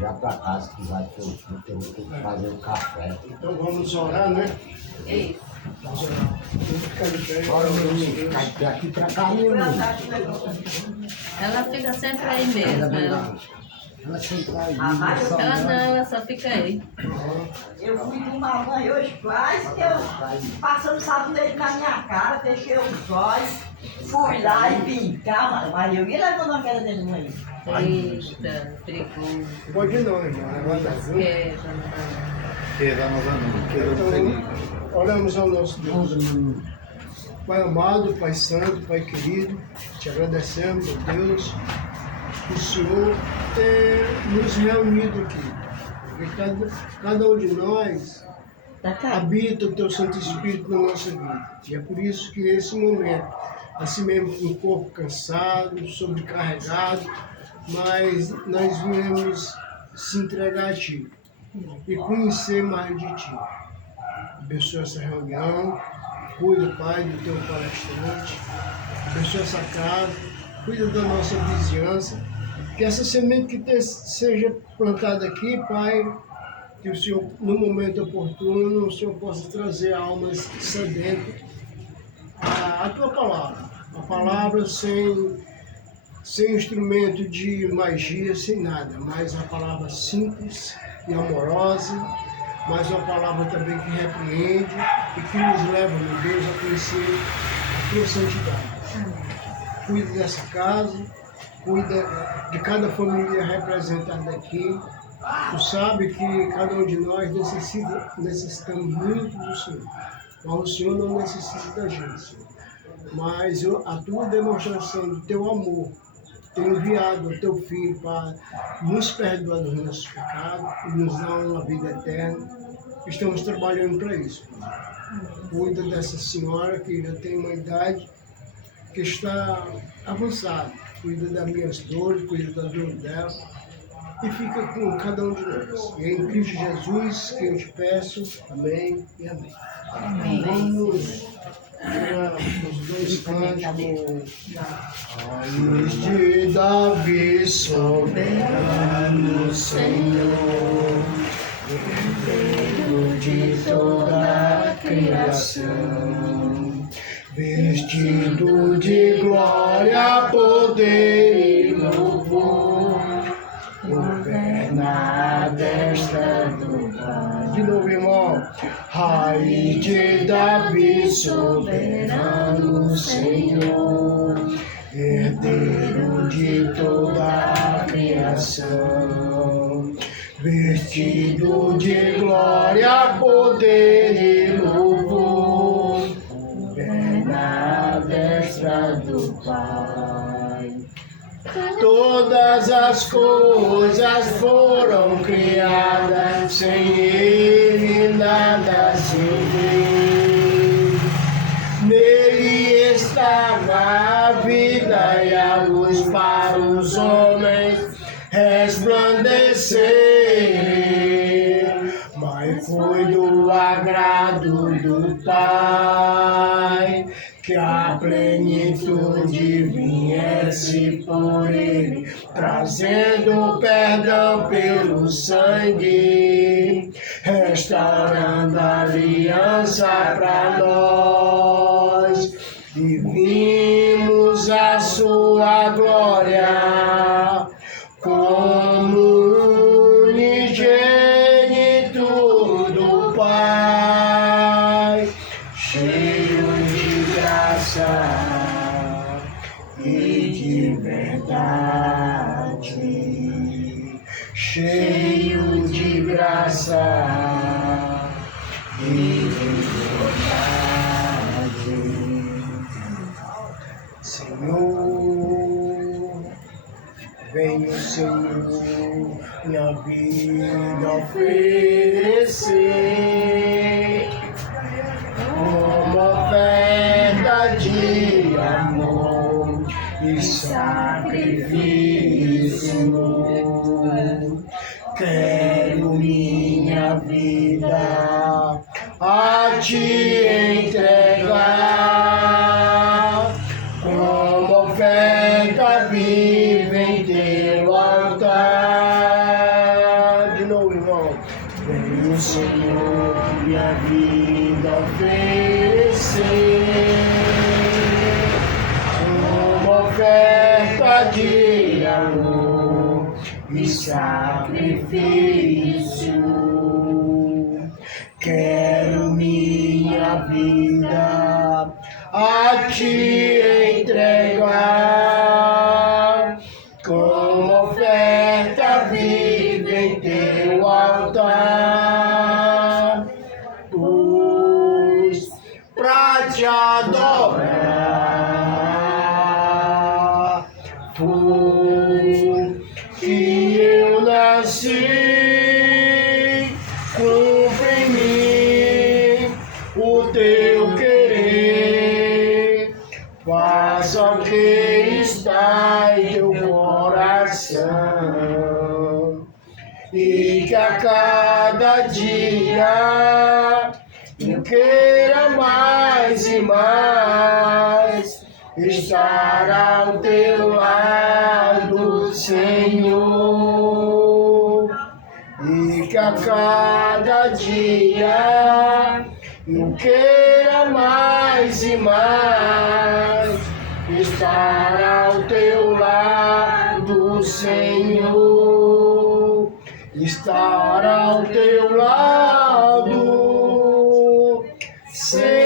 Já para casa que vai ter o filho, tem que fazer o café. Então vamos orar, né? É isso. Vamos orar. Vamos ficar de pé. Olha, menino, cai aqui pra cá, menino. Ela fica sempre aí mesmo. Ela sempre aí. Ela não, ela só fica aí. Eu fui de mamãe hoje, quase que eu passando sabonete na minha cara, fechei os olhos, fui lá e vim cá, mas eu ia levando a queda dele no aí. Eita, perigoso. Pode não, irmão. Levanta a mão. Queda, Então, oramos ao nosso Deus. Pai amado, Pai santo, Pai querido, te agradecemos, ó Deus, o Senhor ter nos reunido aqui. Porque cada um de nós habita o Teu Santo Espírito na nossa vida. E é por isso que nesse momento, assim mesmo com o corpo cansado, sobrecarregado, mas nós viemos se entregar a Ti e conhecer mais de Ti. Abençoa essa reunião, cuida, Pai, do Teu palestrante, abençoa essa casa, cuida da nossa vizinhança, que essa semente que seja plantada aqui, Pai, que o Senhor, no momento oportuno, o Senhor possa trazer almas sedentas a Tua palavra. A palavra sem instrumento de magia, sem nada, mas a palavra simples e amorosa, mas uma palavra também que repreende e que nos leva, meu Deus, a conhecer a Tua santidade. Cuida dessa casa, cuida de cada família representada aqui. Tu sabe que cada um de nós necessitamos muito do Senhor, mas o Senhor não necessita da gente, Senhor. Mas a Tua demonstração do Teu amor, tem enviado o Teu Filho para nos perdoar dos nossos pecados e nos dar uma vida eterna. Estamos trabalhando para isso. Cuida dessa senhora que já tem uma idade que está avançada. Cuida das minhas dores, cuida da dor dela e fica com cada um de nós. E é em Cristo Jesus que eu te peço. Amém e amém. Amém. Vamos os dois cânticos. Raiz de Davi, soberano Senhor, herdeiro de toda a criação, vestido de glória, poder e louvor, governa a destra do Pai. De novo, irmão. Raiz de Davi, soberano Senhor, herdeiro de toda a criação, vestido de glória, poder e louvor, governa a destra do Pai. Todas as coisas foram criadas, sem Ele nada se vê. Nele estava a vida e a luz para os homens resplandecer. Mas foi do agrado do Pai que a plenitude viesse por Ele, trazendo perdão pelo sangue, restaurando a aliança para nós. E vimos a sua glória como unigênito do Pai, cheio de graça e de verdade, cheio de graça e de verdade. Senhor, venho, Senhor, minha vida oferecer como oferta de amor e sacrifício. Quero minha vida a Te entregar como oferta viva em Teu altar. o Senhor minha vida oferecer, uma oferta de amor e sacrifício. Quero minha vida a te entregar, como oferta viva em teu altar, pois pra te adorar foi que eu nasci. Cumpre em mim o teu querer, faça o que está em teu coração, e que a cada dia eu queira mais e mais estar ao teu lado, Senhor, e que a cada dia eu queira mais e mais estar ao teu lado, Senhor, estar ao teu lado, Senhor.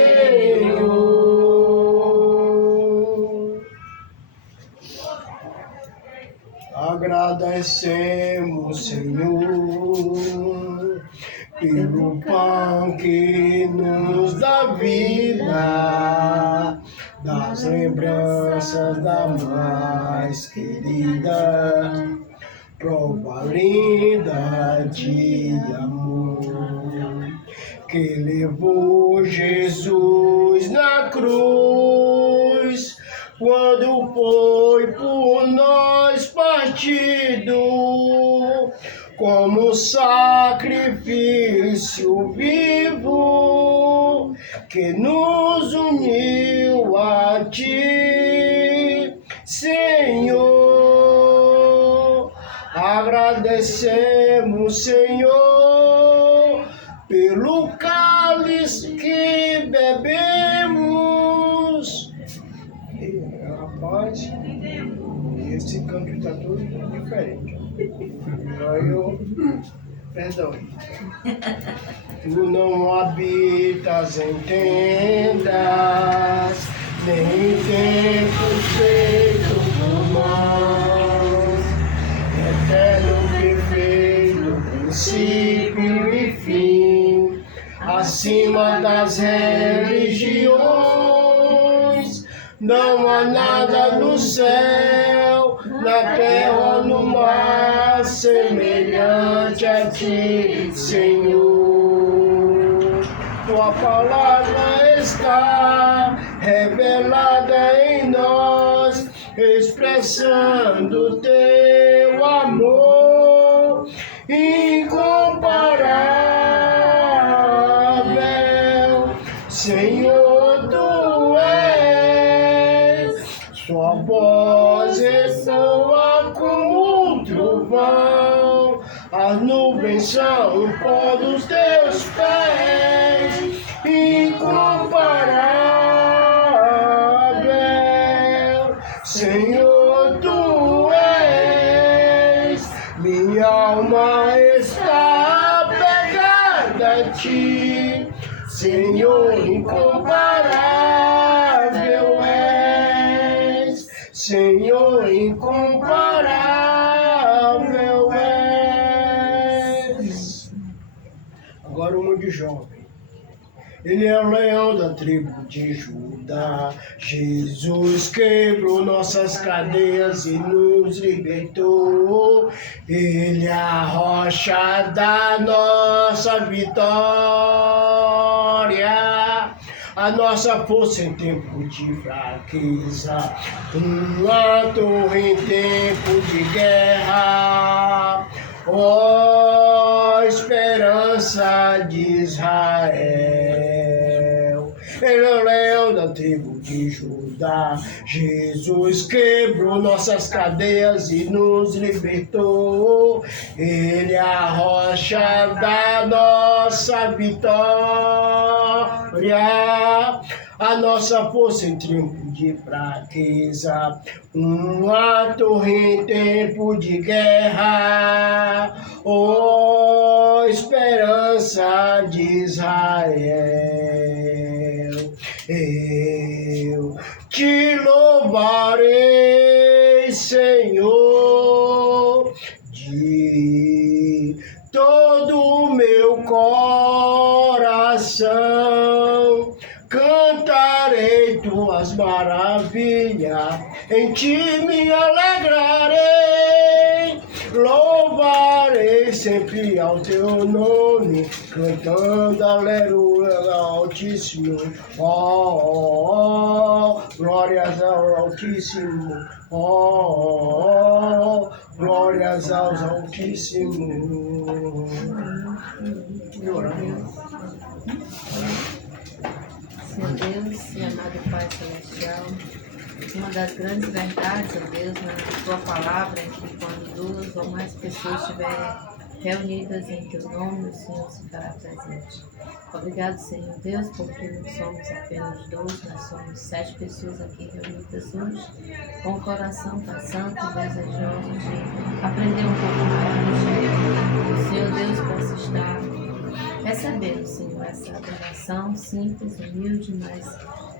Agradecemos, Senhor, pelo pão que nos dá vida, das lembranças da mais querida, prova linda de amor, que levou Jesus na cruz, quando foi por nós partido, como sacrifício vivo, que nos uniu a ti, Senhor. Agradecemos, Senhor, pelo cálice que bebemos. Rapaz, esse canto está todo diferente. Aí eu, perdão. Tu não habitas em tendas, nem em tempo feito por mãos, eterno, perfeito, princípio e fim, acima das religiões. Não há nada no céu, na terra ou no mar, semelhante a ti, Senhor. Tua palavra está revelada em nós, expressando teu amor incomparável, Senhor. Sua voz ressoa como um trovão, as nuvens são o pó dos teus pés, incomparável, Senhor, tu és. Minha alma está apegada a ti, Senhor, incomparável és, Senhor, incomparável és. Agora uma de jovem. Ele é o leão da tribo de Judá. Jesus quebrou nossas cadeias e nos libertou. Ele é a rocha da nossa vitória, a nossa força em tempo de fraqueza, uma torre em tempo de guerra. Ó esperança de Israel, ele é o leão da tribo de Judá. ajuda. Jesus quebrou nossas cadeias e nos libertou. Ele é a rocha da nossa vitória, a nossa força em tempo de fraqueza, uma torre em tempo de guerra, oh, esperança de Israel. Eu te louvarei, Senhor, de todo o meu coração. Cantarei tuas maravilhas, em ti me alegrarei. Louvarei sempre ao teu nome, cantando aleluia ao Altíssimo. Oh, glórias ao Altíssimo. Oh, glórias aos Altíssimos. Senhor Deus e amado Pai Celestial, uma das grandes verdades, ó Deus, na tua palavra é que quando 2 ou mais pessoas estiverem reunidas em teu nome, o Senhor se fará presente. Obrigado, Senhor Deus, porque não somos apenas 2, nós somos 7 pessoas aqui reunidas hoje, com o coração Pai Santo, desejoso de aprender um pouco mais. O Senhor Deus possa estar recebendo, Senhor, essa adoração simples, humilde, mas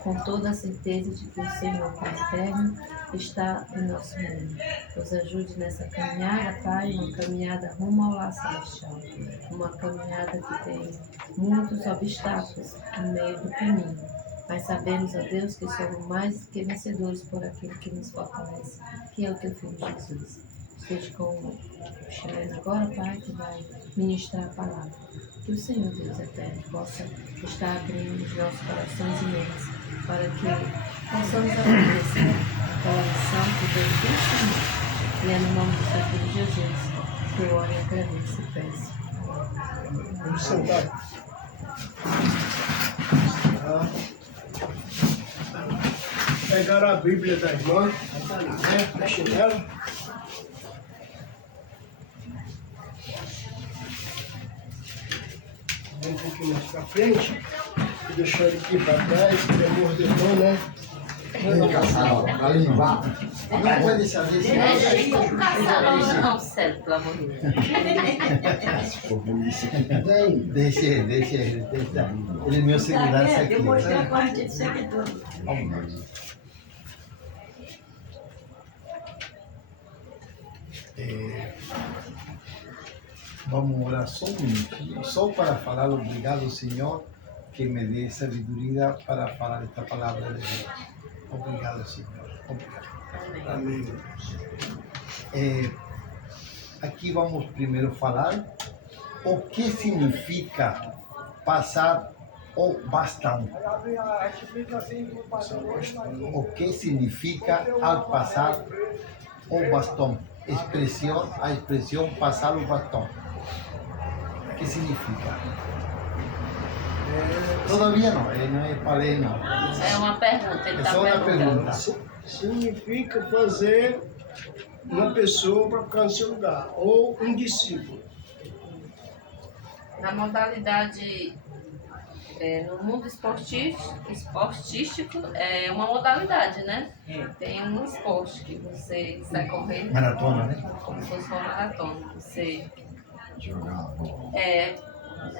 com toda a certeza de que o Senhor, Pai eterno, está em nosso meio. Nos ajude nessa caminhada, Pai, uma caminhada rumo ao lar celestial, uma caminhada que tem muitos obstáculos no meio do caminho, mas sabemos, ó Deus, que somos mais que vencedores por aquilo que nos fortalece, que é o Teu Filho Jesus. Esteja com o Chileno agora, Pai, que vai ministrar a palavra. Que o Senhor Deus eterno possa estar abrindo os nossos corações e mentes para que possamos agradecer pela missão que Deus nos chamou. E é no nome do Seu Filho Jesus que eu oro e agradeço e peço. Vamos sentar. Pegaram a Bíblia da irmã, fecha nela. Vamos um pouquinho mais pra frente e deixar ele aqui pra trás, que é mordedor, né? Vem caçar, pra limpar. Não pode deixar desse lado. Não, sério, pelo amor de Deus. Deixa ele. Ele é meu segurança aqui. Eu mostrei a corrente de seguidor. Vamos orar só um minutinho, só para falar obrigado, Senhor, que me dê sabedoria para falar esta palavra de Deus. Obrigado, Senhor. Obrigado. Amém. Aqui vamos primeiro falar o que significa passar o bastão. O que significa ao passar o bastão? A expressão passar o bastão. O que significa? Todavía não falei não. É uma pergunta, ele É está só uma perguntando. pergunta. Significa fazer uma pessoa para ficar no seu lugar, ou um discípulo. Na modalidade, no mundo esportístico, é uma modalidade, né? Tem um esporte que você sai correndo. Maratona, né? Como se fosse uma maratona. Você, Jogar.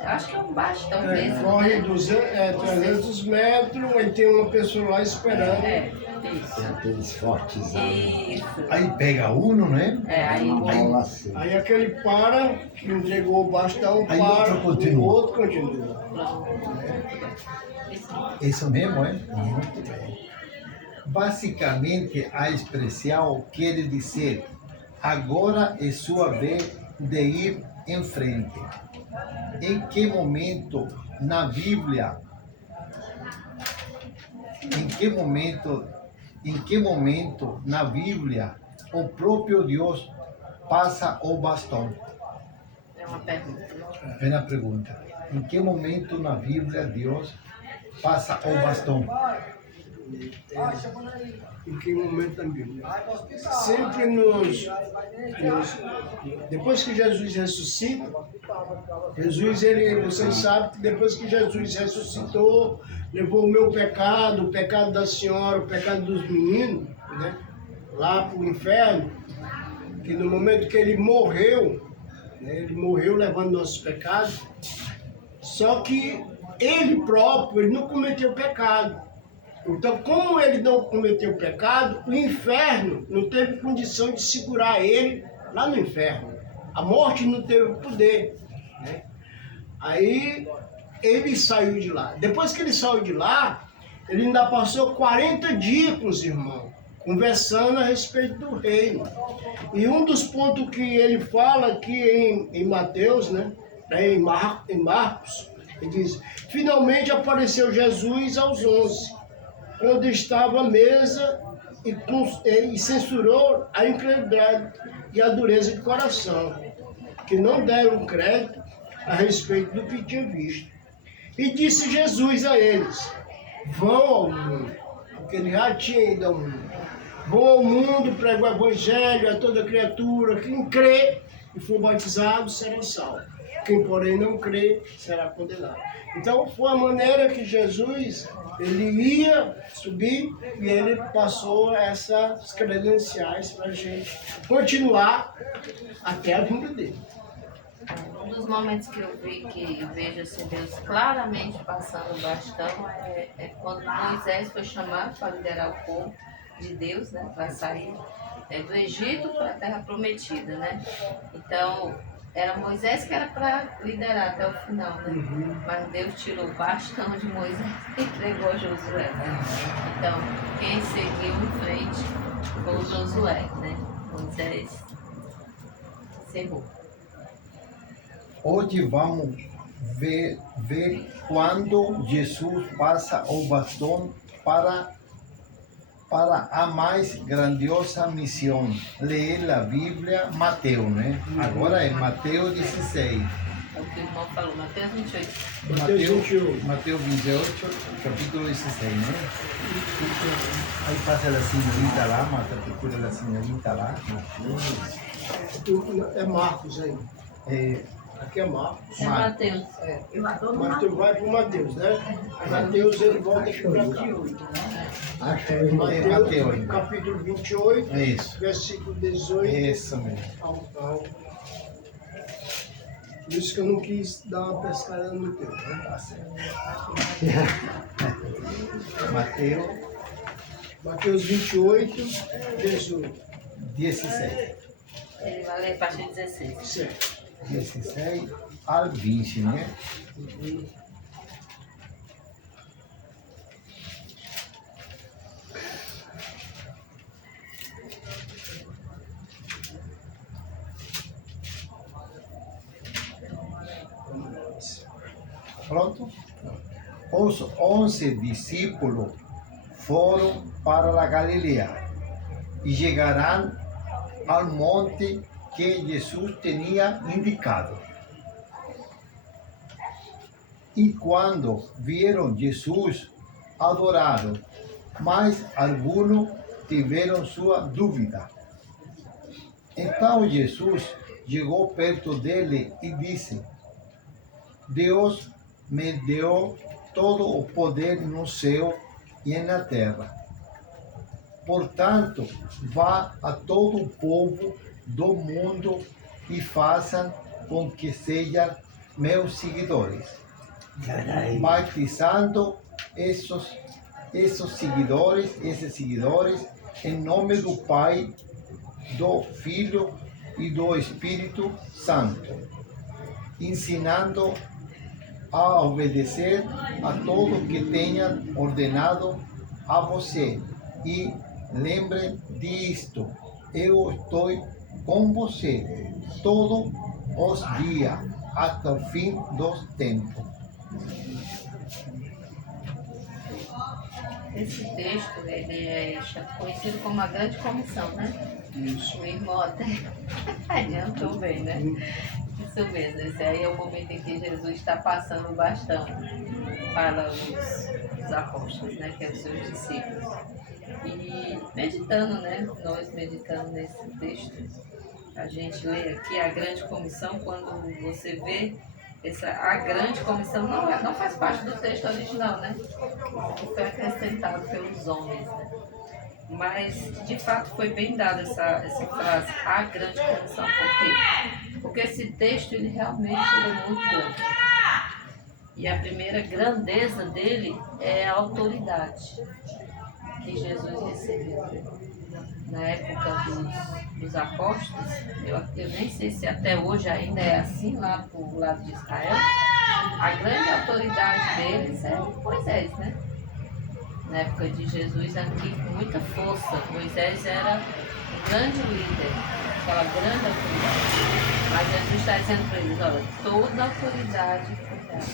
acho que é um bastão mesmo, Corre né? 300 metros, aí tem uma pessoa lá esperando. Isso. Tem aqueles fortes aí. Isso. Aí pega um, né? Aí Uma bola assim. Aí aquele para, que entregou o bastão, Aí para, outro continua. o outro continua. Isso mesmo, é? Muito bem. Basicamente, a expressão quer dizer: agora é sua vez de ir em frente. Em que momento na Bíblia, o próprio Deus passa o bastão? É uma pergunta. Vem a pergunta. Em que momento na Bíblia Deus passa o bastão? em que momento também. Sempre depois que Jesus ressuscita, vocês sabem que depois que Jesus ressuscitou, levou o meu pecado, o pecado da senhora, o pecado dos meninos, né, lá para o inferno, que no momento que ele morreu, né, ele morreu levando nossos pecados, só que ele próprio, ele não cometeu pecado. Então, como ele não cometeu pecado, o inferno não teve condição de segurar ele lá no inferno. A morte não teve poder, né? Aí, ele saiu de lá. Depois que ele saiu de lá, ele ainda passou 40 dias com os irmãos, conversando a respeito do reino. E um dos pontos que ele fala aqui em Mateus, né, em Marcos, ele diz: finalmente apareceu Jesus aos 11, quando estava à mesa e censurou a incredulidade e a dureza de coração, que não deram crédito a respeito do que tinham visto. E disse Jesus a eles: vão ao mundo, porque ele já tinha ido ao mundo. Vão ao mundo, pregam o evangelho a toda criatura. Quem crê e for batizado será salvo. Quem, porém, não crê será condenado. Então, foi a maneira que Jesus, ele ia subir e ele passou essas credenciais para a gente continuar até a vinda dele. Um dos momentos que eu vejo assim, Deus claramente passando o bastão é quando Moisés foi chamado para liderar o povo de Deus, né, para sair do Egito para a Terra Prometida, né? Então, era Moisés que era para liderar até o final, né? Mas Deus tirou o bastão de Moisés e entregou a Josué. Então, quem seguiu em frente foi o Josué, né? Moisés encerrou. Hoje vamos ver quando Jesus passa o bastão para a mais grandiosa missão, ler a Bíblia, Mateus, né? Agora é Mateus 16. É o que o irmão falou, Mateus 28. Mateus 28, capítulo 16, né? Aí passa a senhorita lá, mata a procura da senhorita lá. É Marcos aí. Aqui é Marcos. É Mateus. Mateus vai para o Mateus, né? Mateus ele volta aqui para cá. Acho que é Mateus, capítulo 28, É isso. versículo 18. Isso mesmo. Por isso que eu não quis dar uma pescada no teu, né? Tá certo. Mateus 28, 18. 16. Ele vai ler a partir de 16. Certo. 16 ao 20, né? Pronto? Os 11 discípulos foram para a Galileia e chegarão ao monte que Jesus tinha indicado. E quando viram Jesus, adoraram, mas alguns tiveram sua dúvida. Então Jesus chegou perto dele e disse: Deus me deu todo o poder no céu e na terra. Portanto, vá a todo o povo do mundo e façam com que sejam meus seguidores, batizando esses seguidores em nome do Pai, do Filho e do Espírito Santo, ensinando a obedecer a tudo que tenha ordenado a você. E lembrem disto, eu estou com você todos os dias, até o fim dos tempos. Esse texto ele é conhecido como a Grande Comissão, né? Isso. O irmão até adiantou bem, né? Isso mesmo, esse aí é o momento em que Jesus está passando o bastão para os apóstolos, né? Que é os seus discípulos. E meditando, né? Nós meditando nesse texto, a gente lê aqui a grande comissão. Quando você vê a grande comissão, não faz parte do texto original, né? Foi acrescentado pelos homens, né? Mas, de fato, foi bem dada essa frase, a grande comissão. Por quê? Porque esse texto, ele realmente é muito grande. E a primeira grandeza dele é a autoridade que Jesus recebeu. Na época dos apóstolos, eu nem sei se até hoje ainda é assim lá pro lado de Israel, a grande autoridade deles é Moisés, né? Na época de Jesus, aqui com muita força, Moisés era um grande líder, aquela grande autoridade. Mas Jesus está dizendo para eles, olha, toda autoridade foi dada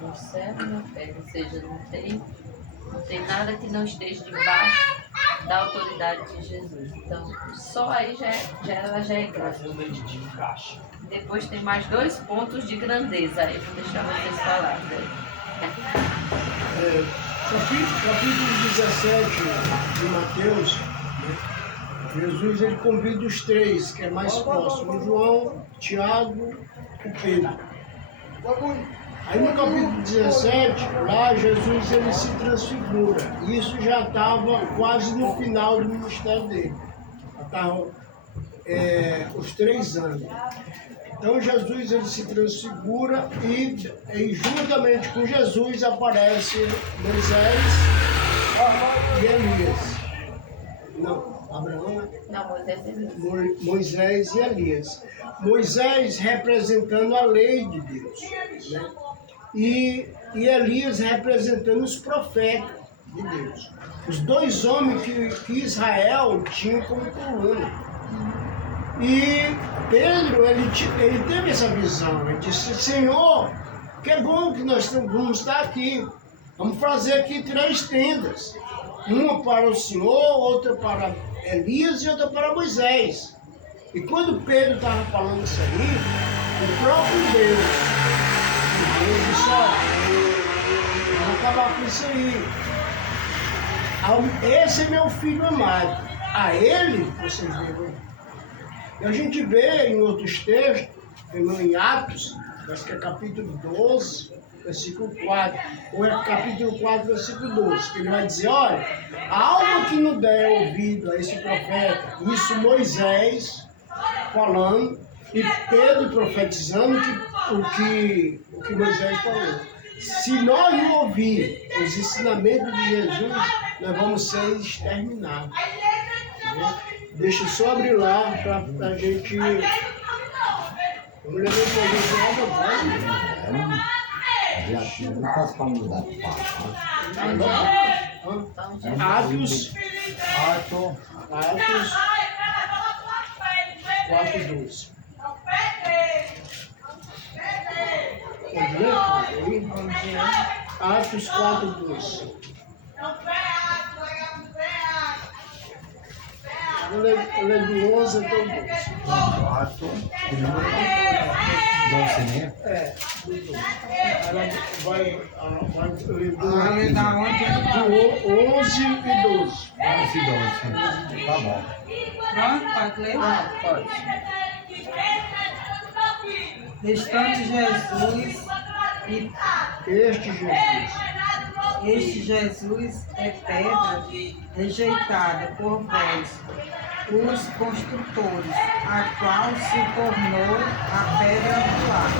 no céu e na terra, ou seja, não tem nada que não esteja debaixo da autoridade de Jesus. Então, só aí ela já é grande. Depois tem mais 2 pontos de grandeza, aí vou deixar vocês falarem. Né? Capítulo 17 de Mateus, né? Jesus ele convida os 3, que é mais próximo, João, Tiago e Pedro. Aí no capítulo 17, lá Jesus ele se transfigura. Isso já estava quase no final do ministério dele. Já estavam os 3 anos. Então Jesus ele se transfigura e juntamente com Jesus aparece Moisés e Elias. Não, Abraão. Não, Moisés e Elias. Moisés e Elias. Moisés representando a lei de Deus, né? E Elias representando os profetas de Deus. Os 2 homens que Israel tinha como coluna. E Pedro, ele teve essa visão. Ele disse, Senhor, que é bom que nós vamos estar aqui. Vamos fazer aqui 3 tendas. Uma para o Senhor, outra para Elias e outra para Moisés. E quando Pedro estava falando isso aí, o próprio Deus disse, vamos acabar com isso aí. Esse é meu filho amado. A ele, vocês viram. E a gente vê em outros textos, em Atos, acho que é capítulo 12, versículo 4, ou é capítulo 4, versículo 12, que ele vai dizer, olha, a alma que não der ouvido a esse profeta, isso Moisés falando, e Pedro profetizando o que Moisés falou. Se nós não ouvir os ensinamentos de Jesus, nós vamos ser exterminados. Né? Deixa eu só abrir lá para a gente. Vamos levar para a gente água, Já não faço para mudar de passo. Atos 4:12. Pode ler? Atos 4:12. Eu leio do 11 até o 12. 4, número 12, né? Do 12. Ela vai ler do 11 e 12. 11 e 12. Tá bom. Pode ler? Pode. Estando Jesus e este Jesus é pedra rejeitada por vós, os construtores, a qual se tornou a pedra angular.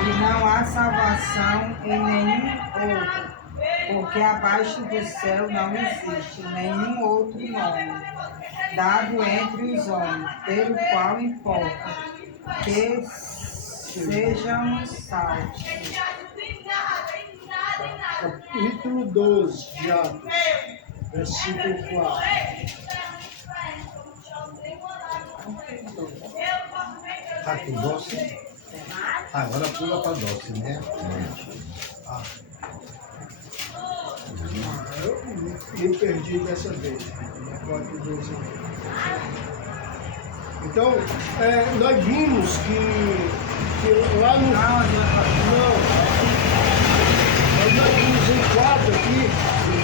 E não há salvação em nenhum outro, porque abaixo do céu não existe nenhum outro nome dado entre os homens, pelo qual importa que sejamos salvos. Capítulo 12 de Atos, versículo 4. Tá com 12? Agora pula para 12, né? Eu me perdi dessa vez. 4:12. Então, nós vimos que lá no. Não, nós vimos em 4 aqui, em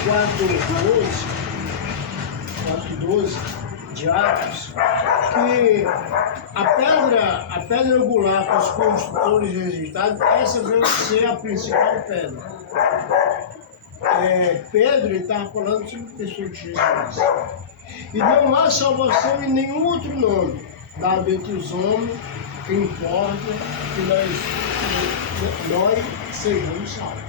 4:12 de Atos, que a pedra angular que os construtores rejeitaram, essa veio ser a principal pedra. Pedro estava falando sobre a pessoa de Jesus. E não há salvação em nenhum outro nome dado entre os homens, que importa que nós sejamos salvos.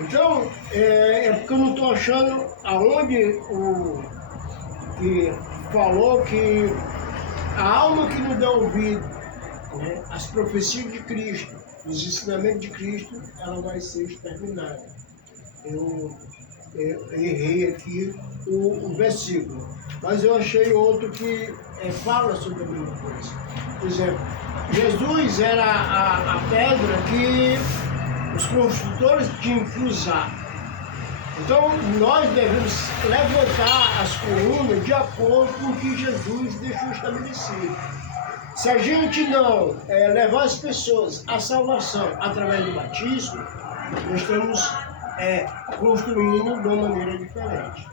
Então, porque eu não estou achando aonde que falou que a alma que nos dá ouvido, né, as profecias de Cristo, os ensinamentos de Cristo, ela vai ser exterminada. Eu errei aqui o versículo, mas eu achei outro que fala sobre a mesma coisa. Por exemplo, Jesus era a pedra que os construtores tinham que usar. Então, nós devemos levantar as colunas de acordo com o que Jesus deixou estabelecido. Se a gente não levar as pessoas à salvação através do batismo, nós estamos construindo de uma maneira diferente.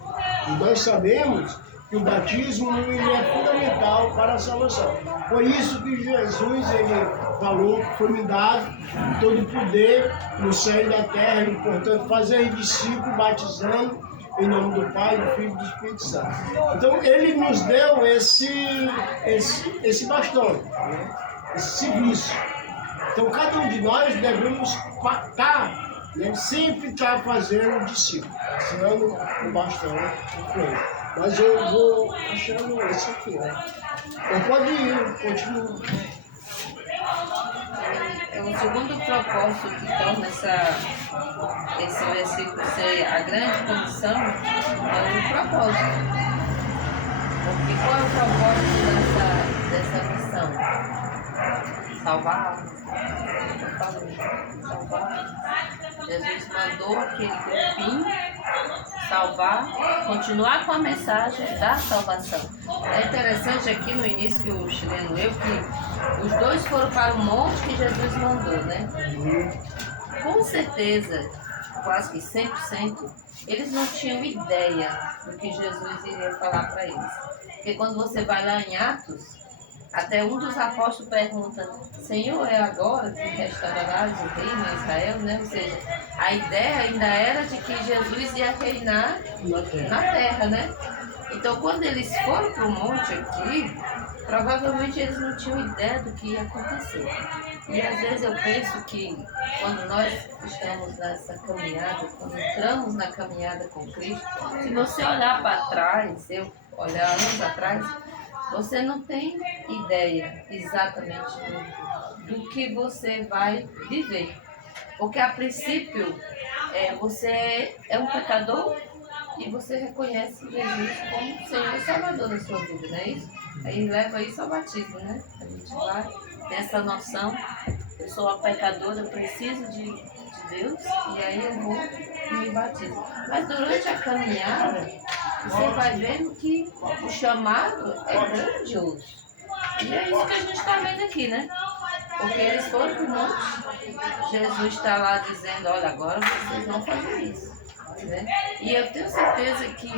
E nós sabemos que o batismo ele é fundamental para a salvação. Foi isso que Jesus ele falou, que foi me dado todo o poder no céu e na terra, e, portanto, fazer discípulos batizando em nome do Pai, do Filho e do Espírito Santo. Então, ele nos deu esse bastão, né? Esse serviço. Então, cada um de nós devemos sempre estar fazendo discípulo, passando o bastão para ele. Mas eu vou achando esse aqui, né? Então pode ir, continua. O segundo propósito que torna esse versículo ser a grande comissão é o propósito. Porque qual é o propósito dessa missão? Salvar. Salvar. Jesus mandou aquele grupinho salvar, continuar com a mensagem da salvação. É interessante aqui no início que o chileno leu que os dois foram para o monte que Jesus mandou, né? Com certeza, quase que 100%, eles não tinham ideia do que Jesus iria falar para eles. Porque quando você vai lá em Atos, até um dos apóstolos pergunta: Senhor, é agora que restaurarás o reino em Israel, né? Ou seja, a ideia ainda era de que Jesus ia reinar na terra, né? Então, quando eles foram para o monte aqui, provavelmente eles não tinham ideia do que ia acontecer. E às vezes eu penso que quando nós estamos nessa caminhada, quando entramos na caminhada com Cristo, se você olhar para trás, eu olhar anos atrás, você não tem ideia exatamente do que você vai viver. Porque a princípio, você é um pecador e você reconhece Jesus como Senhor e Salvador da sua vida, não é isso? Aí leva isso ao batismo, né? A gente vai ter essa noção: eu sou uma pecadora, eu preciso de Deus, e aí eu vou e me batizo. Mas durante a caminhada, você vai vendo que o chamado é grandioso. E é isso que a gente está vendo aqui, né? Porque eles foram para o monte, Jesus está lá dizendo: olha, agora vocês vão fazer isso, né? E eu tenho certeza que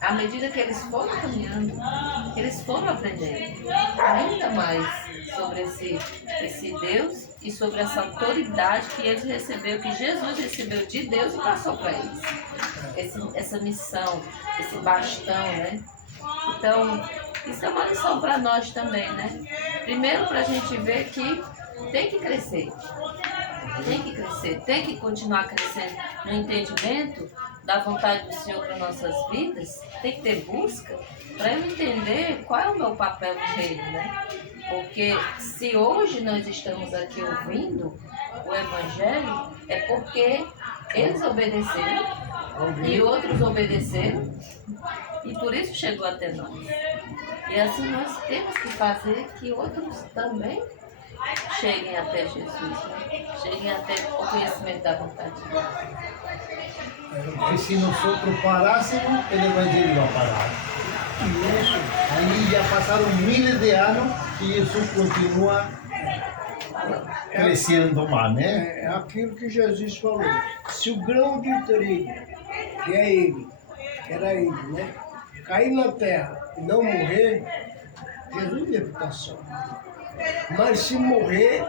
à medida que eles foram caminhando, eles foram aprendendo ainda mais sobre esse Deus e sobre essa autoridade que eles receberam, que Jesus recebeu de Deus e passou para eles. Essa missão, esse bastão, né? Então, isso é uma lição para nós também, né? Primeiro, para a gente ver que tem que crescer. Tem que crescer, tem que continuar crescendo no entendimento da vontade do Senhor para nossas vidas. Tem que ter busca para eu entender qual é o meu papel no reino, né? Porque se hoje nós estamos aqui ouvindo o Evangelho, é porque eles obedeceram e outros obedeceram, e por isso chegou até nós. E assim nós temos que fazer que outros também cheguem até Jesus, né? Cheguem até o conhecimento da vontade de Deus. Porque se nós parássemos, o Evangelho vai parar. Aí já passaram miles de anos e Jesus continua crescendo mais, né? É aquilo que Jesus falou. Se o grão de trigo, que é ele, que era ele, né? Cair na terra e não morrer, Jesus ia ficar só. Mas se morrer,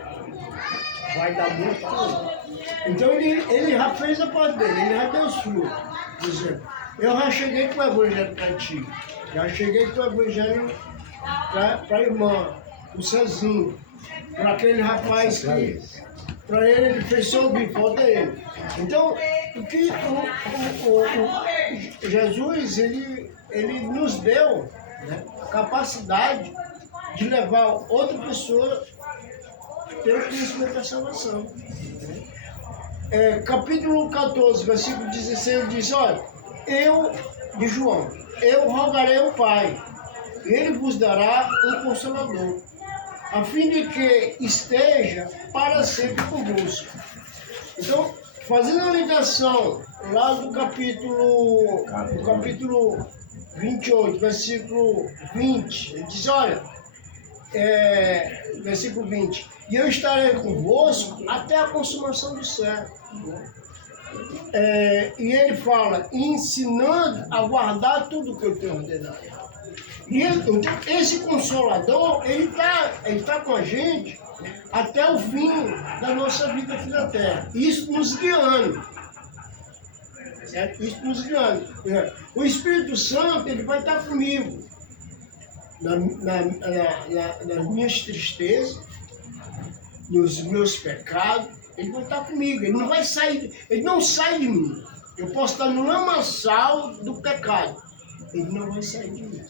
vai dar muito fruto. Então ele já fez a parte dele, ele já deu os frutos. Por exemplo, eu já cheguei com o evangelho para ti, já cheguei com o evangelho para a irmã, o Cezinho, para aquele rapaz que, para ele fez só ouvir, falta ele. Então, o que Jesus, ele nos deu, né, a capacidade de levar outra pessoa pelo conhecimento da salvação. Capítulo 14, versículo 16, diz, olha, de João, eu rogarei ao Pai, e ele vos dará um Consolador, a fim de que esteja para sempre convosco. Então, fazendo a ligação lá do capítulo 28, versículo 20, ele diz, olha, versículo 20, e eu estarei convosco até a consumação do século. E ele fala, ensinando a guardar tudo o que eu tenho ordenado. E então, esse Consolador, ele tá com a gente até o fim da nossa vida aqui na Terra. Isso nos guiando. Certo? Isso nos guiando. O Espírito Santo, ele vai estar comigo nas minhas tristezas, nos meus pecados. Ele vai estar comigo, ele não vai sair, ele não sai de mim. Eu posso estar no lamaçal do pecado, ele não vai sair de mim.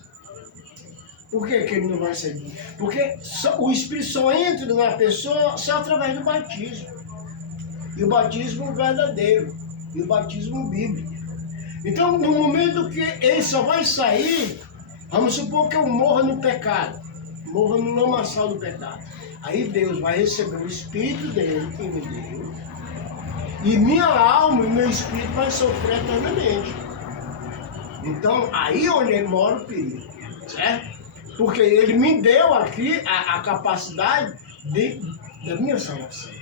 Por que ele não vai sair de mim? Porque o Espírito só entra na pessoa só através do batismo. E o batismo verdadeiro, e o batismo bíblico. Então, no momento que ele só vai sair, vamos supor que eu morra no pecado, morra no lamaçal do pecado. Aí Deus vai receber o Espírito dele, que me deu, e minha alma e meu Espírito vai sofrer eternamente. Então, aí onde mora o perigo, certo? Porque ele me deu aqui a capacidade da minha salvação.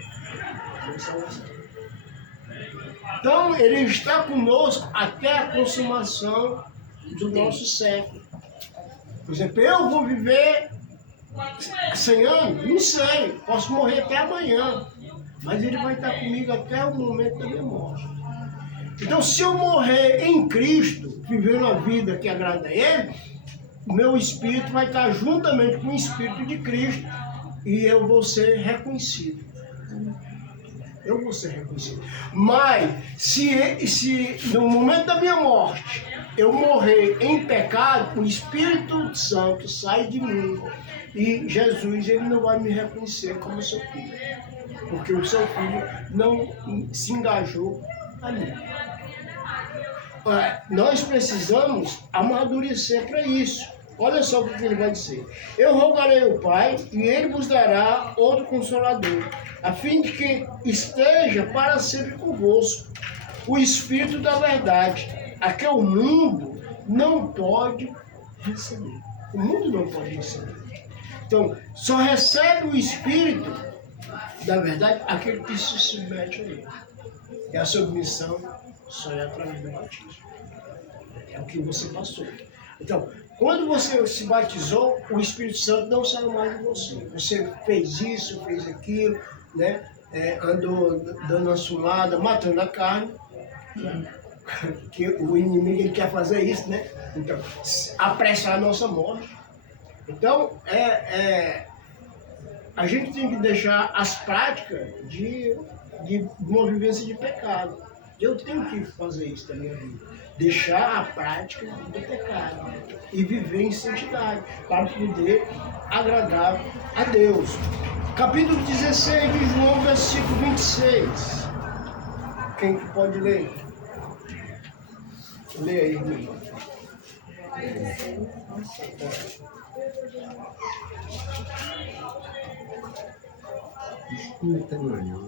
Então, ele está conosco até a consumação do nosso século. Por exemplo, eu vou viver 100 anos? Não sei, posso morrer até amanhã, mas ele vai estar comigo até o momento da minha morte. Então, se eu morrer em Cristo, vivendo a vida que agrada a Ele, o meu espírito vai estar juntamente com o Espírito de Cristo e eu vou ser reconhecido. Eu vou ser reconhecido. Mas, se no momento da minha morte eu morrer em pecado, o Espírito Santo sai de mim. E Jesus, ele não vai me reconhecer como seu filho. Porque o seu filho não se engajou a mim. Nós precisamos amadurecer para isso. Olha só o que ele vai dizer. Eu rogarei ao Pai e ele vos dará outro Consolador, a fim de que esteja para sempre convosco, o Espírito da verdade, a que o mundo não pode receber. O mundo não pode receber. Então, só recebe o Espírito da verdade aquele que se submete a ele. E a submissão só é através do batismo. É o que você passou. Então, quando você se batizou, o Espírito Santo não saiu mais de você. Você fez isso, fez aquilo, né? Andou dando uma sulada, matando a carne. Que o inimigo ele quer fazer isso, né? Então, apressar a nossa morte. Então, a gente tem que deixar as práticas de uma vivência de pecado. Eu tenho que fazer isso da minha vida. Deixar a prática do pecado e viver em santidade para poder agradar a Deus. Capítulo 16 de João, versículo 26. Quem que pode ler? Lê aí, irmão. Escuta, mano.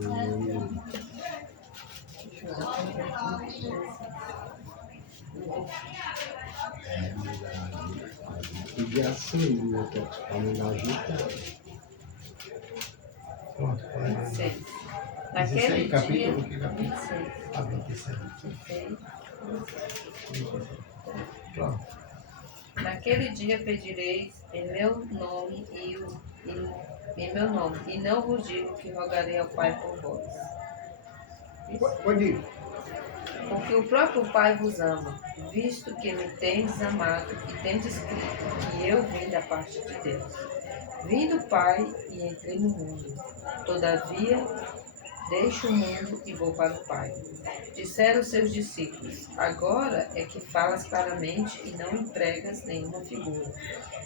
E assim, né? Que a homenagem tá. Pronto, pode. 26. 16, Naquele capítulo, dia. que capítulo? 26. Ah, 26. 26. Pronto. Naquele dia pedireis em meu nome em meu nome, e não vos digo que rogarei ao Pai por vós. Pode ir. Porque o próprio Pai vos ama, visto que me tendes amado e tendes crido que eu vim da parte de Deus. Vim do Pai e entrei no mundo. Todavia, deixo o mundo e vou para o Pai. Disseram os seus discípulos: agora é que falas claramente e não empregas nenhuma figura.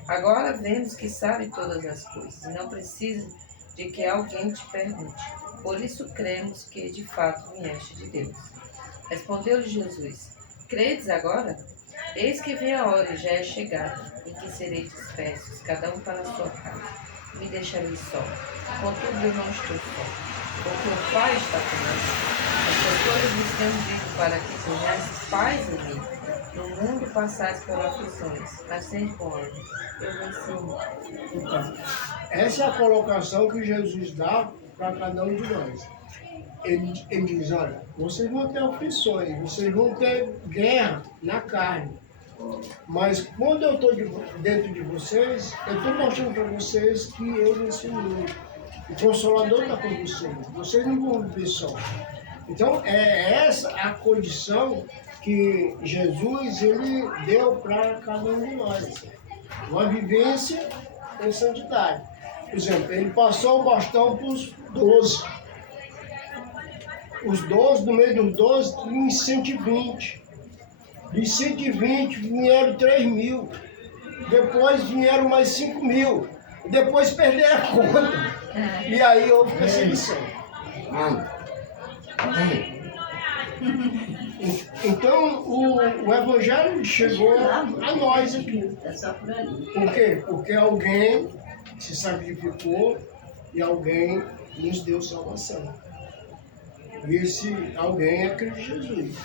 Agora vemos que sabe todas as coisas e não precisa de que alguém te pergunte. Por isso cremos que de fato vieste de Deus. Respondeu-lhe Jesus: credes agora? Eis que vem a hora e já é chegada, em que sereis dispersos, cada um para a sua casa. Me deixareis só. Contudo, eu não estou só, porque o Pai está conosco. Estas coisas vos tenho dito para que tenhais paz em mim. No mundo passais por aflições, mas sem ânimo. Eu venci o mundo. Então, essa é a colocação que Jesus dá para cada um de nós. Ele diz, olha, vocês vão ter aflições, vocês vão ter guerra na carne. Mas quando eu estou dentro de vocês, eu estou mostrando para vocês que eu venci o mundo. O Consolador está com vocês. Vocês não vão viver só. Então, é essa a condição que Jesus ele deu para cada um de nós. Uma vivência em santidade. Por exemplo, ele passou o bastão para os 12. Os 12, no meio dos 12, tinham 120. De 120 vieram 3.000. Depois vieram mais 5.000. Depois perderam a conta. E aí houve perseguição. Então o Evangelho chegou a nós aqui. É só por ali. Por quê? Porque alguém se sacrificou e alguém nos deu salvação. E esse alguém é Cristo Jesus.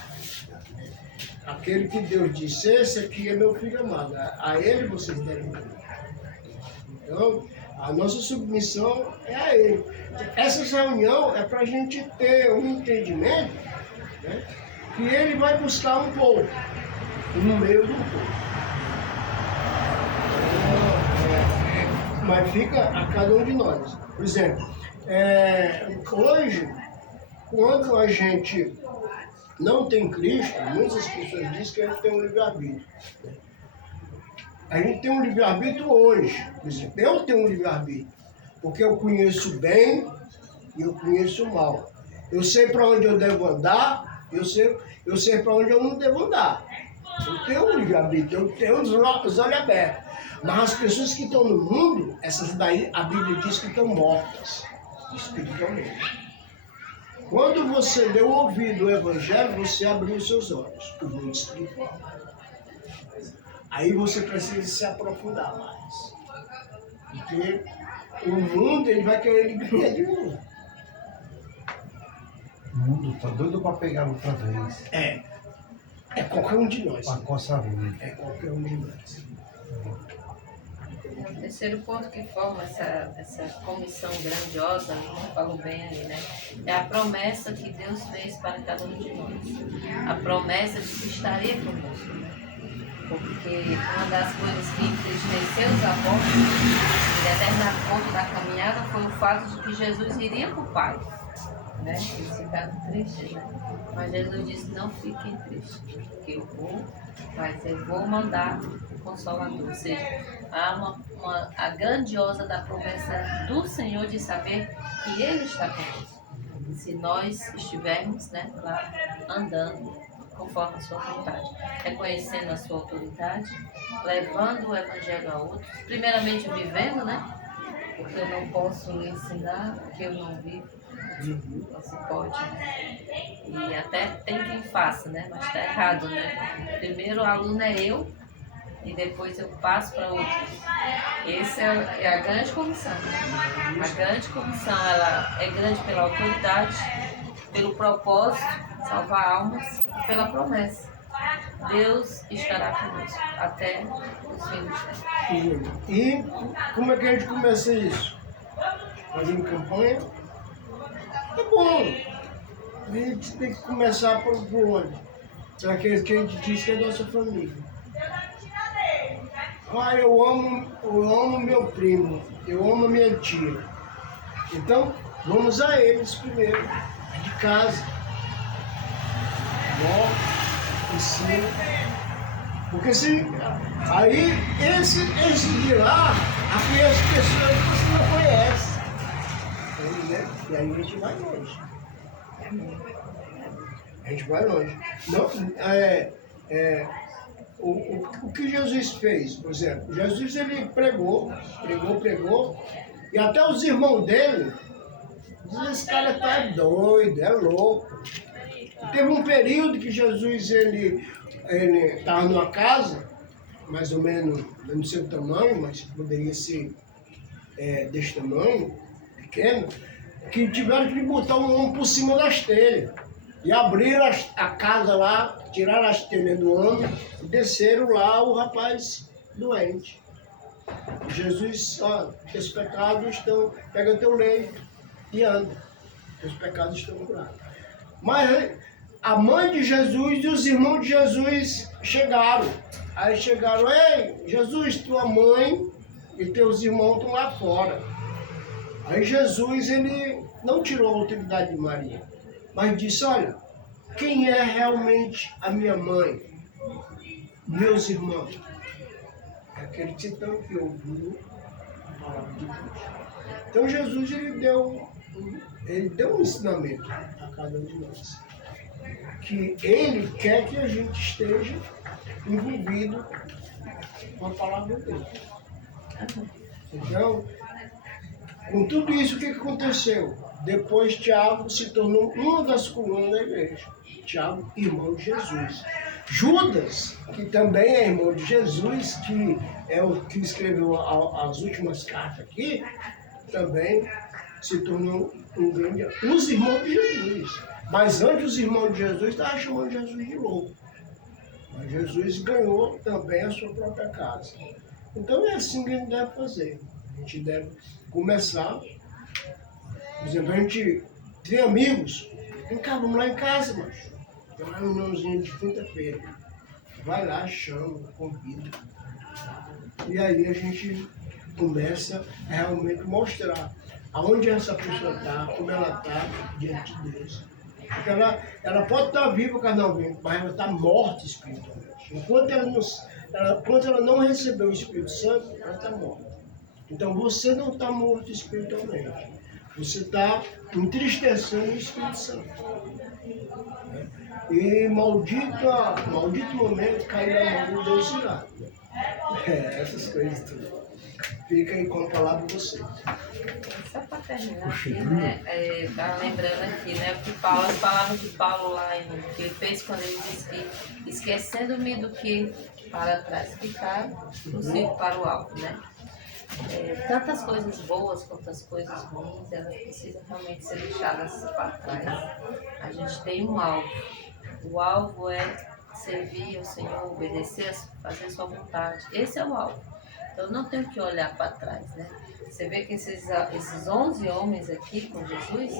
Aquele que Deus disse, esse aqui é meu filho amado, a ele vocês devem vir. Então, a nossa submissão é a ele. Essa reunião é para a gente ter um entendimento, né, que ele vai buscar um povo, no meio do povo. Mas fica a cada um de nós. Por exemplo, hoje, quando a gente não tem Cristo, muitas pessoas dizem que a gente tem um livre-arbítrio. A gente tem um livre-arbítrio hoje. Por exemplo, eu tenho um livre-arbítrio, porque eu conheço bem e eu conheço o mal. Eu sei para onde eu devo andar, eu sei para onde eu não devo andar. Eu tenho um livre-arbítrio, eu tenho os olhos abertos. Mas as pessoas que estão no mundo, essas daí, a Bíblia diz que estão mortas espiritualmente. Quando você deu ouvido ao Evangelho, você abriu os seus olhos, o mundo espiritual. Aí você precisa se aprofundar mais. Porque o mundo ele vai querer lhe ganhar de novo. O mundo tá doido para pegar outra vez. É qualquer um de nós. Para coçar a vida. É qualquer um de nós. O terceiro ponto que forma essa comissão grandiosa, como falou bem aí, né? É a promessa que Deus fez para cada um de nós. A promessa de que estaria conosco, né? Porque uma das coisas que entristeceu os apóstolos em determinado ponto da caminhada foi o fato de que Jesus iria para o Pai, né? Eles ficaram tristes, né? Mas Jesus disse, não fiquem tristes, porque eu vou, mas eu vou mandar o Consolador. Ou seja, há a grandiosa da promessa do Senhor de saber que Ele está conosco. Se nós estivermos, né, lá andando conforme a sua vontade, reconhecendo a sua autoridade, levando o Evangelho a outros, primeiramente vivendo, né? Porque eu não posso ensinar o que eu não vivo. Não se pode, né? E até tem quem faça, né? Mas está errado, né? Primeiro o aluno é eu, e depois eu passo para outros. Essa é a grande comissão. A grande comissão, ela é grande pela autoridade, pelo propósito, salvar almas, e pela promessa. Deus estará conosco até os fins dos tempos. E como é que a gente começa isso? Fazendo campanha? É bom. A gente tem que começar por onde? Será que a gente diz que é nossa família? Ah, eu amo meu primo, eu amo minha tia. Então, vamos a eles primeiro, de casa. Bom, ensino. Porque se aí esse de lá, as pessoas que você não conhece. Né? E aí a gente vai longe. A gente vai longe. Não, o que Jesus fez, por exemplo, Jesus ele pregou, e até os irmãos dele dizem, esse cara tá doido, é louco. E teve um período que Jesus ele estava numa casa, mais ou menos do seu tamanho, mas poderia ser desse tamanho, pequeno, que tiveram que botar um homem por cima das telhas. E abriram a casa lá, tiraram as telhas do homem e desceram lá o rapaz doente. Jesus, ó, teus pecados estão, pega teu leito e anda. Teus pecados estão curados. Mas a mãe de Jesus e os irmãos de Jesus chegaram. Aí chegaram, ei, Jesus, tua mãe e teus irmãos estão lá fora. Aí Jesus, ele não tirou a autoridade de Maria, mas disse, olha, quem é realmente a minha mãe? Meus irmãos. Aquele titã que ouviu a palavra de Deus. Então Jesus, ele deu um ensinamento a cada um de nós. Que ele quer que a gente esteja envolvido com a palavra dele. Então, com tudo isso, o que aconteceu? Depois Tiago se tornou uma das colunas da igreja. Tiago, irmão de Jesus. Judas, que também é irmão de Jesus, que é o que escreveu as últimas cartas aqui, também se tornou um grande... Os irmãos de Jesus. Mas antes os irmãos de Jesus estavam chamando Jesus de louco. Mas Jesus ganhou também a sua própria casa. Então é assim que a gente deve fazer. A gente deve começar. Por exemplo, a gente tem amigos. Vem cá, vamos lá em casa, macho. Tem uma reuniãozinha de quinta-feira. Vai lá, chama, convida. E aí a gente começa a realmente mostrar aonde essa pessoa está, como ela está diante de Deus. Porque ela pode estar viva carnalmente, mas ela está morta espiritualmente. Enquanto ela não recebeu o Espírito Santo, ela está morta. Então você não está morto espiritualmente. Você está entristecendo o Espírito Santo. E maldito momento cair na mão do Deus irado. Essas coisas tudo. Fica aí com a palavra de vocês. Só para terminar aqui, né? Estava lembrando aqui, né? Que as palavras de Paulo lá, que ele fez quando ele disse que, esquecendo-me do que para trás ficar, prossigo para o alto, né? Tantas coisas boas quanto as coisas ruins, elas precisam realmente ser deixadas para trás. A gente tem um alvo. O alvo é servir ao Senhor, obedecer, fazer a sua vontade. Esse é o alvo. Então não tenho que olhar para trás, né? Você vê que esses 11 homens aqui com Jesus,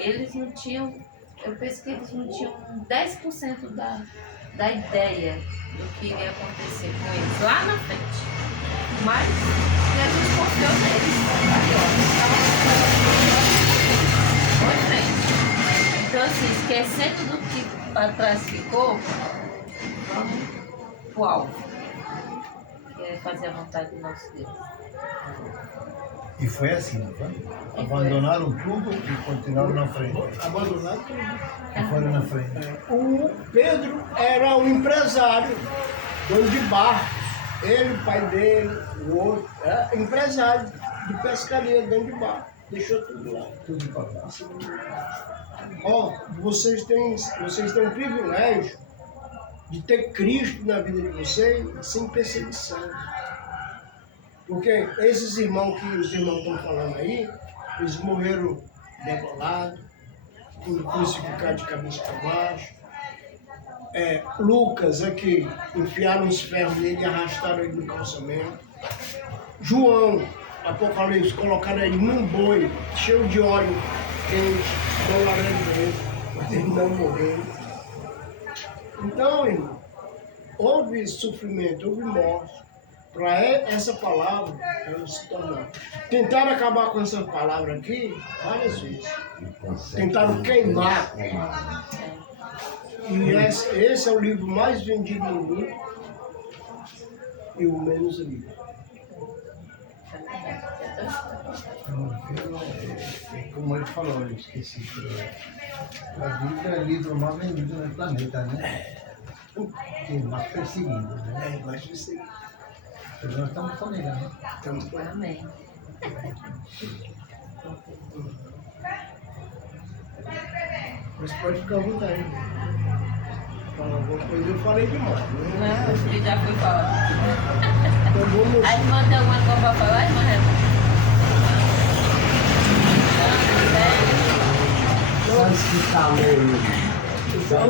eles não tinham, eu penso que eles não tinham 10% da ideia do que iria acontecer com eles lá na frente. Mas Jesus confiou neles. Foi frente. Então assim, esquecendo do que para trás ficou, vamos pro alvo. Fazer a vontade do nosso Deus. E foi assim, não foi? Abandonaram tudo e continuaram na frente. Abandonaram tudo. E foram na frente. O Pedro era um empresário, dono de barcos. Ele, o pai dele, o outro, era empresário de pescaria, dono de barco. Deixou tudo lá. Tudo para trás. Ó, vocês têm um privilégio de ter Cristo na vida de vocês sem perseguição. Porque esses irmãos que os irmãos estão falando aí, eles morreram degolados, foram crucificados de cabeça para baixo. Lucas aqui, enfiaram os ferros nele e arrastaram ele no calçamento. João, Apocalipse, colocaram ele num boi, cheio de óleo quente, dolarando ele, mas ele não morreu. Então, irmão, houve sofrimento, houve morte, para essa palavra ela se tornar. Tentaram acabar com essa palavra aqui várias vezes. Tentaram queimar. E esse é o livro mais vendido no mundo e o menos lido. Como ele falou, eu esqueci. A Bíblia é o livro mais vendido no planeta, né? Que é mais perseguido, né? Mais perseguido. Mas nós estamos com ele, né? Amém. Mas pode ficar à vontade. Falar alguma coisa, eu falei demais. Né? Não, ele já foi falar. Então vamos. A irmã tem alguma coisa para falar, irmã Rebeca? Mas que calor. Então,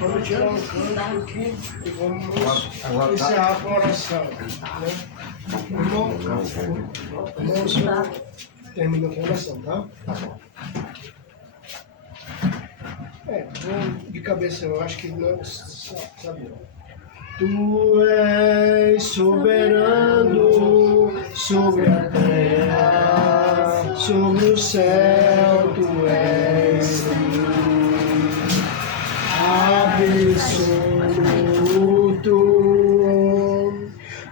vamos tirar um canto aqui e vamos encerrar com a oração. Né? Irmão, termina com a oração, tá? Tá bom. De cabeça eu acho que não sabe. Tu és soberano sobre a terra, sobre o céu, tu és absoluto.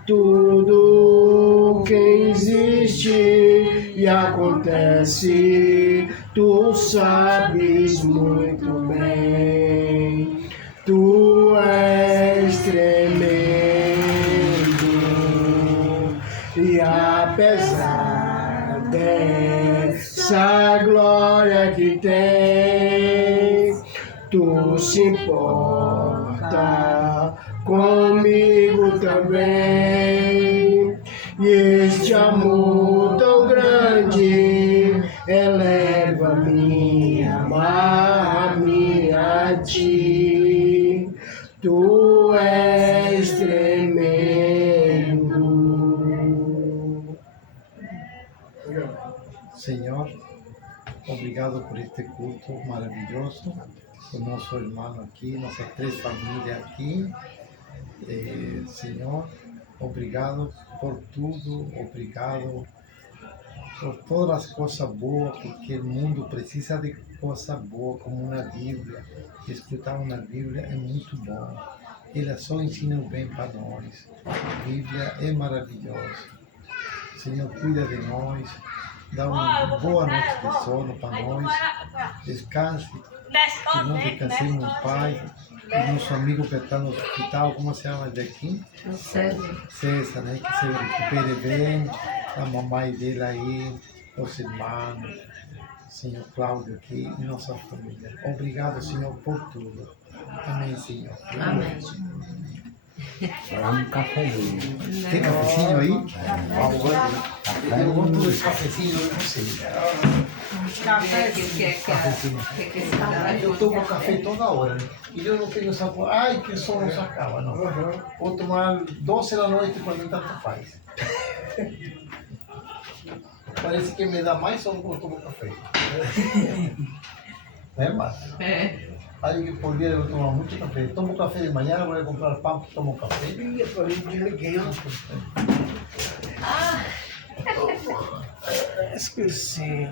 Tudo que existe e acontece, tu sabes muito bem. Tu és tremendo e apesar dessa glória que tem, tu se importa comigo também. E este amor tão grande eleva minha amar-me a ti. Tu és tremendo. Senhor, obrigado por este culto maravilhoso, o nosso irmão aqui, nossas 3 famílias aqui. Senhor, obrigado por tudo, obrigado por todas as coisas boas, porque o mundo precisa de coisas boas, como uma Bíblia. Escutar uma Bíblia é muito bom. Ela só ensina o bem para nós. A Bíblia é maravilhosa. Senhor, cuida de nós, dá uma boa noite de sono para nós. Descanse, que nós descansemos, Pai. E nosso amigo que está no hospital, como se chama daqui? César, né? Que se recupere bem, a mamãe dele aí, os irmãos, Senhor Cláudio aqui e nossa família. Obrigado, Senhor, por tudo. Amém, Senhor. Amém. Um cafezinho. Tem cafezinho aí? Eu gosto desse cafezinho, eu não sei. Eu tomo café toda hora, né? E eu não tenho sabor. Ai, que sol não se acaba, não. Vou tomar 12 da noite para mim, tanto faz. Parece que me dá mais sono quando eu tomo café. É, Márcia? Aí que por dia eu tomo muito café. Tomo café de manhã, vou comprar pão, tomo café. E eu falei, desliguei. Esqueci.